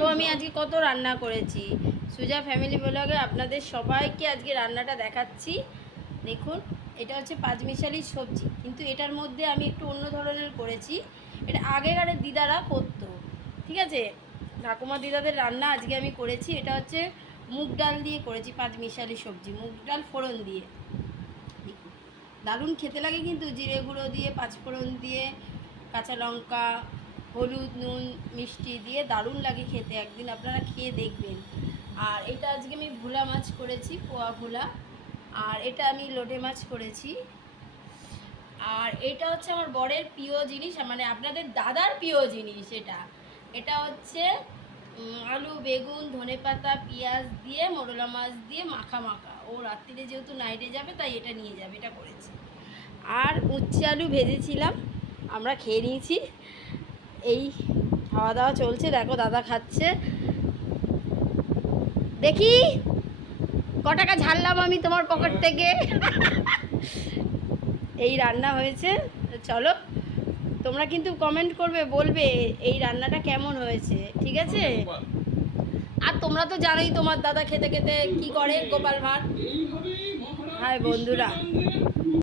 দেখো আমি আজকে কত রান্না করেছি সুজা ফ্যামিলি ব্লগে আপনাদের সবাইকে আজকে রান্নাটা দেখাচ্ছি। দেখুন এটা হচ্ছে পাঁচমিশালি সবজি, কিন্তু এটার মধ্যে আমি একটু অন্য ধরনের করেছি। এটা আগেকারের দিদারা করতো, ঠিক আছে, ঠাকুমা দিদাদের রান্না আজকে আমি করেছি। এটা হচ্ছে মুগ ডাল দিয়ে করেছি পাঁচমিশালি সবজি, মুগ ডাল ফোড়ন দিয়ে। দারুণ খেতে লাগে কিন্তু, জিরে গুঁড়ো দিয়ে, পাঁচফোড়ন দিয়ে, কাঁচা লঙ্কা, হলুদ, নুন, মিষ্টি দিয়ে দারুণ লাগে খেতে, একদিন আপনারা খেয়ে দেখবেন। আর এটা আজকে আমি ভোলা মাছ করেছি, পোয়া ভোলা। আর এটা আমি লোটে মাছ করেছি। আর এটা হচ্ছে আমার বরের প্রিয় জিনিস, মানে আপনাদের দাদার প্রিয় জিনিস। এটা হচ্ছে আলু, বেগুন, ধনেপাতা, পেঁয়াজ দিয়ে, মোরলা মাছ দিয়ে মাখা মাখা। ও রাত্রিরে যেহেতু নাইটে যাবে তাই এটা নিয়ে যাবে, এটা করেছি। আর উচ্ছে আলু ভেজেছিলাম, আমরা খেয়ে নিয়েছি। এই খাওয়া দাওয়া চলছে, দেখো দাদা খাচ্ছে। দেখি ক টাকা ঝাড়লাম আমি তোমার পকেট থেকে। এই রান্না হয়েছে। চলো, তোমরা কিন্তু কমেন্ট করবে, বলবে এই রান্নাটা কেমন হয়েছে, ঠিক আছে? আর তোমরা তো জানোই তোমার দাদা খেতে খেতে কি করে, গোপাল ভাঁড়। হাই বন্ধুরা।